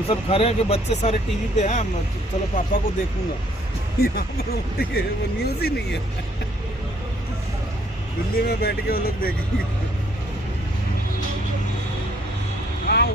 हम सब खा रहे हैं कि बच्चे सारे टीवी पे हैं, चलो पापा को देखूंगा। यहाँ पर उठ के वो न्यूज़ ही नहीं है। दिल्ली में बैठ के वो लोग देखेंगे। हाँ,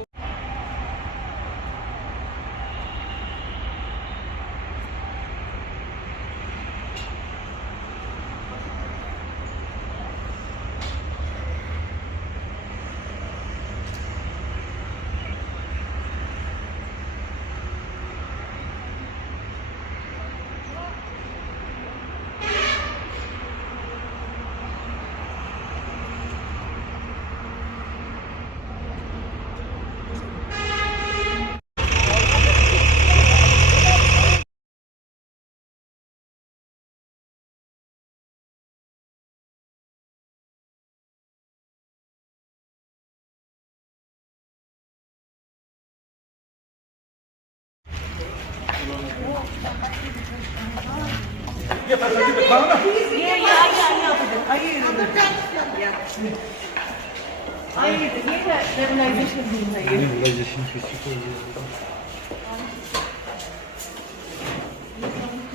ये फैसिलिटी दिखाओ ना। ये नेबुलाइजेशन रूम है ये।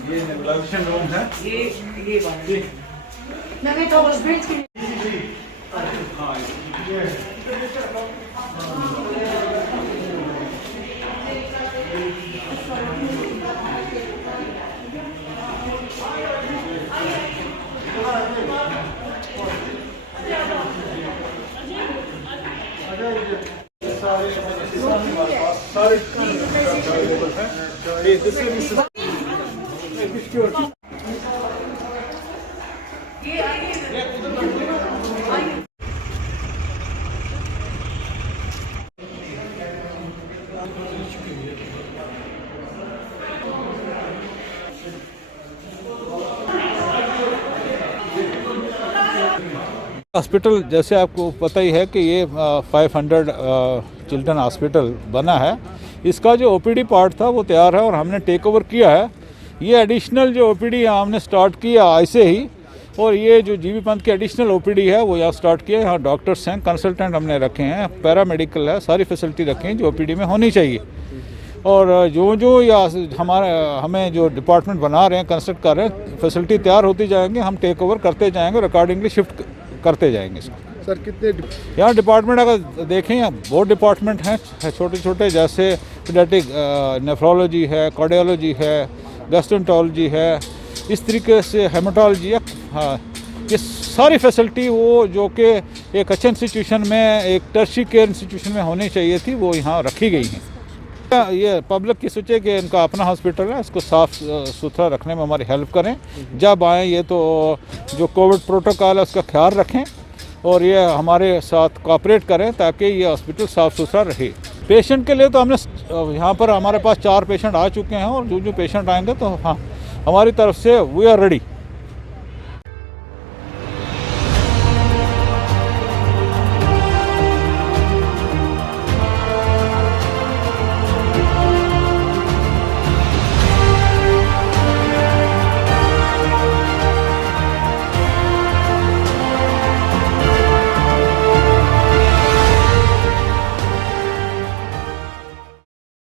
ये नेबुलाइजेशन रूम है। ये वाला नवे तो हस्बैंड के हाँ, सारे हॉस्पिटल जैसे आपको पता ही है कि ये 500 चिल्ड्रन हॉस्पिटल बना है। इसका जो ओपीडी पार्ट था वो तैयार है और हमने टेक ओवर किया है। ये एडिशनल जो ओपीडी हमने स्टार्ट किया ऐसे ही, और ये जो जीबी पंत की एडिशनल ओपीडी है वो यहाँ स्टार्ट किया है। यहाँ डॉक्टर्स हैं, कंसल्टेंट हमने रखे हैं, पैरामेडिकल है, सारी फैसिलिटी रखी हैं जो ओपीडी में होनी चाहिए। और जो या हमें जो डिपार्टमेंट बना रहे हैं, कंस्ट्रक्ट कर रहे हैं, फैसिलिटी तैयार होती जाएंगे, हम टेक ओवर करते जाएंगे और अकॉर्डिंगली शिफ्ट करते जाएंगे इसको। सर कितने यहाँ डिपार्टमेंट अगर देखें, बहुत डिपार्टमेंट हैं छोटे छोटे, जैसे पीडियाट्रिक नेफ्रोलॉजी है, कार्डियोलॉजी है, गैस्ट्रोएंटरोलॉजी है, इस तरीके से हेमाटोलॉजी है। हाँ, ये सारी फैसिलिटी वो जो कि एक अच्छे इंस्टीट्यूशन में, एक टर्शियरी केयर इंस्टीट्यूशन में होनी चाहिए थी, वो यहाँ रखी गई हैं। ये पब्लिक की सोचे कि इनका अपना हॉस्पिटल है, इसको साफ़ सुथरा रखने में हमारी हेल्प करें। जब आएँ ये तो जो कोविड प्रोटोकॉल है उसका ख्याल रखें और ये हमारे साथ कोऑपरेट करें ताकि ये हॉस्पिटल साफ़ सुथरा रहे। पेशेंट के लिए तो हमने यहाँ पर हमारे पास 4 पेशेंट आ चुके हैं और जो पेशेंट आएंगे तो हाँ, हमारी तरफ से वी आर रेडी।